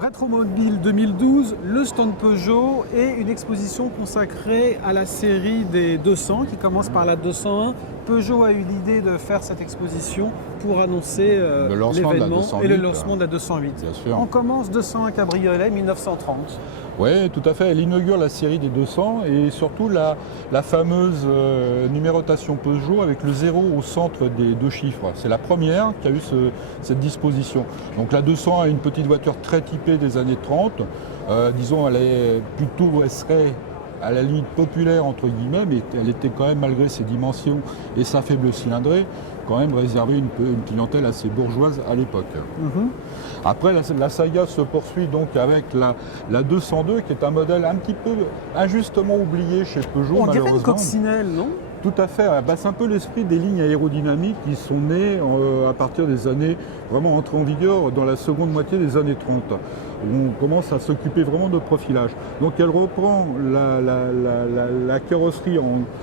Rétromobile 2012, le stand Peugeot et une exposition consacrée à la série des 200 qui commence par la 201. Peugeot a eu l'idée de faire cette exposition pour annoncer l'événement et le lancement de la 208. Bien sûr. On commence 201 cabriolet 1930. Oui, tout à fait. Elle inaugure la série des 200 et surtout la fameuse numérotation Peugeot avec le 0 au centre des deux chiffres. C'est la première qui a eu cette disposition. Donc la 200 a une petite voiture très typée des années 30. Disons, elle serait à la limite populaire entre guillemets, mais elle était quand même, malgré ses dimensions et sa faible cylindrée, quand même réservée une clientèle assez bourgeoise à l'époque. Après, la saga se poursuit donc avec la 202, qui est un modèle un petit peu injustement oublié chez Peugeot, On malheureusement. dirait une coccinelle, non? Tout à fait. C'est un peu l'esprit des lignes aérodynamiques qui sont nées à partir des années, vraiment entrées en vigueur dans la seconde moitié des années 30. On commence à s'occuper vraiment de profilage. Donc elle reprend la carrosserie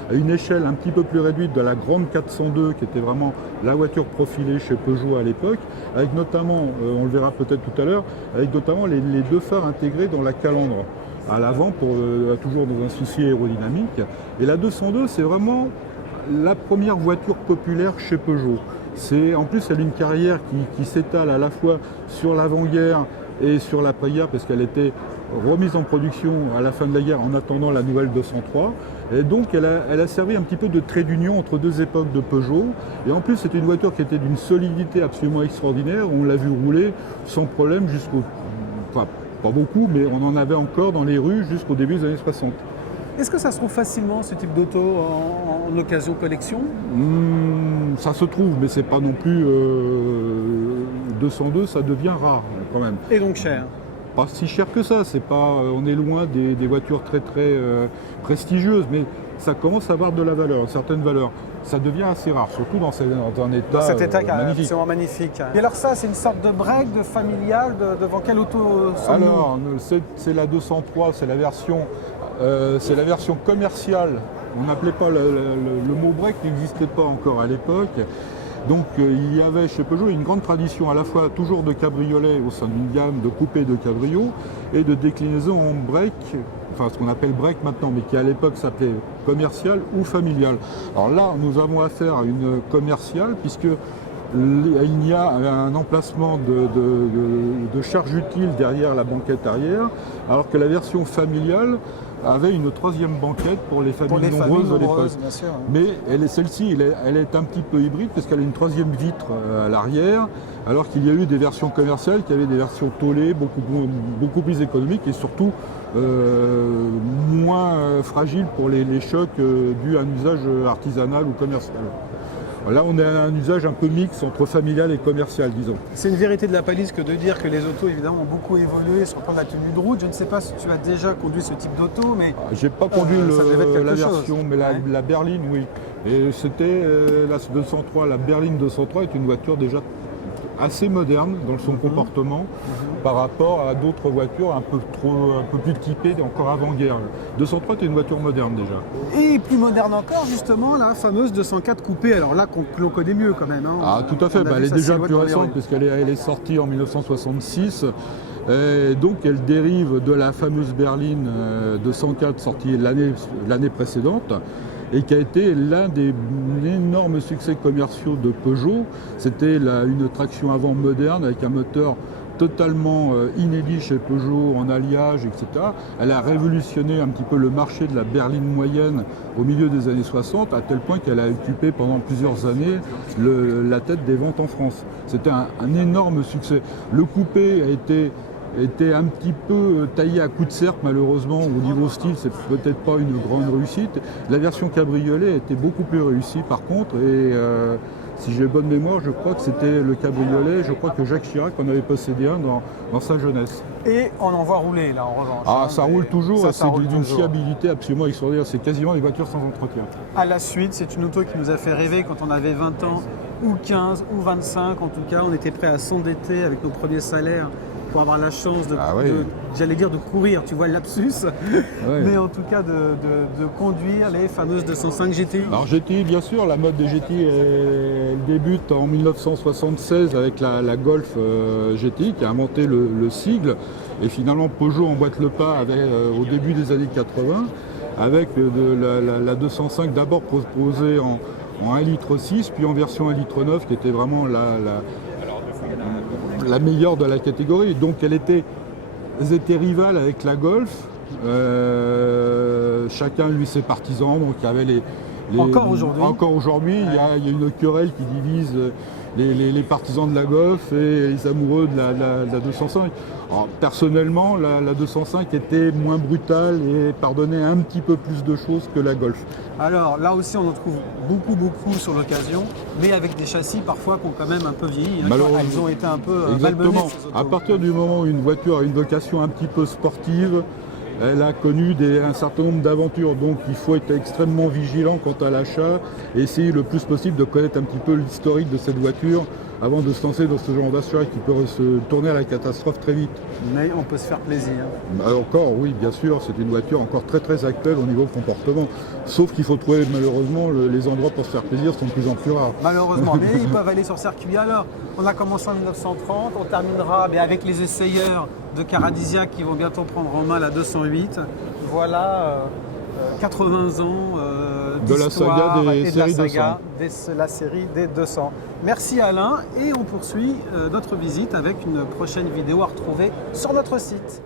à une échelle un petit peu plus réduite de la grande 402, qui était vraiment la voiture profilée chez Peugeot à l'époque, avec notamment, on le verra peut-être tout à l'heure, avec notamment les deux phares intégrés dans la calandre à l'avant, toujours dans un souci aérodynamique. Et la 202, c'est vraiment la première voiture populaire chez Peugeot. En plus, elle a une carrière qui s'étale à la fois sur l'avant-guerre et sur l'après-guerre, parce qu'elle était remise en production à la fin de la guerre en attendant la nouvelle 203. Et donc, elle a servi un petit peu de trait d'union entre deux époques de Peugeot. Et en plus, c'était une voiture qui était d'une solidité absolument extraordinaire. On l'a vu rouler sans problème jusqu'au... Enfin, pas beaucoup, mais on en avait encore dans les rues jusqu'au début des années 60. Est-ce que ça se trouve facilement, ce type d'auto, en occasion collection? Ça se trouve, mais c'est pas non plus 202, ça devient rare quand même. Et donc cher? Pas si cher que ça, on est loin des voitures très prestigieuses, mais ça commence à avoir de la valeur, une certaine valeur. Ça devient assez rare, surtout dans un état, cet état magnifique. Absolument magnifique. Et alors ça, c'est une sorte de break, de familial, devant quelle auto sommes-nous? Alors, c'est la 203, c'est la version commerciale. On n'appelait pas le mot break, n'existait pas encore à l'époque. Donc il y avait chez Peugeot une grande tradition à la fois toujours de cabriolet au sein d'une gamme de coupés de cabrio et de déclinaison en break, enfin ce qu'on appelle break maintenant, mais qui à l'époque s'appelait commercial ou familial. Alors là, nous avons affaire à une commerciale puisque il y a un emplacement de charge utile derrière la banquette arrière, alors que la version familiale avait une troisième banquette pour les familles nombreuses de l'époque. Mais celle-ci, elle est un petit peu hybride parce qu'elle a une troisième vitre à l'arrière, alors qu'il y a eu des versions commerciales qui avaient des versions tôlées, beaucoup plus économiques et surtout moins fragiles pour les chocs dus à un usage artisanal ou commercial. Là, on a un usage un peu mixte entre familial et commercial, disons. C'est une vérité de la palisse que de dire que les autos, évidemment, ont beaucoup évolué sur le plan de la tenue de route. Je ne sais pas si tu as déjà conduit ce type d'auto, mais... J'ai pas conduit la version, mais la berline, oui. Et c'était la 203, la berline 203 est une voiture déjà assez moderne dans son comportement par rapport à d'autres voitures un peu plus typées, encore avant-guerre. 203 est une voiture moderne déjà. Et plus moderne encore, justement, la fameuse 204 coupée, alors là que l'on connaît mieux quand même. Ah, tout à fait, elle est déjà plus récente puisqu'elle est sortie en 1966. Et donc elle dérive de la fameuse berline 204 sortie l'année précédente, et qui a été l'un des énormes succès commerciaux de Peugeot. C'était une traction avant moderne avec un moteur totalement inédit chez Peugeot en alliage, etc. Elle a révolutionné un petit peu le marché de la berline moyenne au milieu des années 60, à tel point qu'elle a occupé pendant plusieurs années la tête des ventes en France. C'était un énorme succès. Le coupé était un petit peu taillé à coups de serpe, malheureusement. Au niveau style, c'est peut-être pas une grande réussite. La version cabriolet était beaucoup plus réussie par contre, et si j'ai bonne mémoire, je crois que c'était le cabriolet, je crois que Jacques Chirac en avait possédé un dans sa jeunesse. Et on en voit rouler là en revanche. Ah, ça roule toujours, c'est d'une fiabilité absolument extraordinaire, c'est quasiment des voitures sans entretien. À la suite, c'est une auto qui nous a fait rêver quand on avait 20 ans, ou 15, ou 25, en tout cas, on était prêt à s'endetter avec nos premiers salaires pour avoir la chance Ah oui. j'allais dire de courir, tu vois le lapsus, Ouais. mais en tout cas de conduire les fameuses 205 GTI. Alors GTI, bien sûr, la mode des GTI elle débute en 1976 avec la Golf GTI qui a inventé le sigle. Et finalement, Peugeot emboîte le pas au début des années 80 avec la 205 d'abord proposée en 1,6 litre, puis en version 1,9 litre qui était vraiment la meilleure de la catégorie. Donc elles étaient rivales avec la Golf. Chacun lui ses partisans, donc il y avait Encore aujourd'hui. Encore aujourd'hui, il y a une querelle qui divise les partisans de la Golf et les amoureux de la 205. Alors, personnellement, la 205 était moins brutale et pardonnait un petit peu plus de choses que la Golf. Alors là aussi, on en trouve beaucoup sur l'occasion, mais avec des châssis parfois qui ont quand même un peu vieilli. Hein, Malheureusement. elles ont été un peu malmenées. Exactement. Ces autos. À partir du moment où une voiture a une vocation un petit peu sportive, elle a connu un certain nombre d'aventures. Donc il faut être extrêmement vigilant quant à l'achat et essayer le plus possible de connaître un petit peu l'historique de cette voiture avant de se lancer dans ce genre d'achat qui peut se tourner à la catastrophe très vite. Mais on peut se faire plaisir. Encore, oui, bien sûr, c'est une voiture encore très actuelle au niveau comportement. Sauf qu'il faut trouver, malheureusement, les endroits pour se faire plaisir sont de plus en plus rares. Malheureusement, mais ils peuvent aller sur circuit. Alors, on a commencé en 1930, on terminera avec les essayeurs de Caradisiac qui vont bientôt prendre en main la 208. Voilà 80 ans de la saga des et de séries la série des 200. Merci Alain et on poursuit notre visite avec une prochaine vidéo à retrouver sur notre site.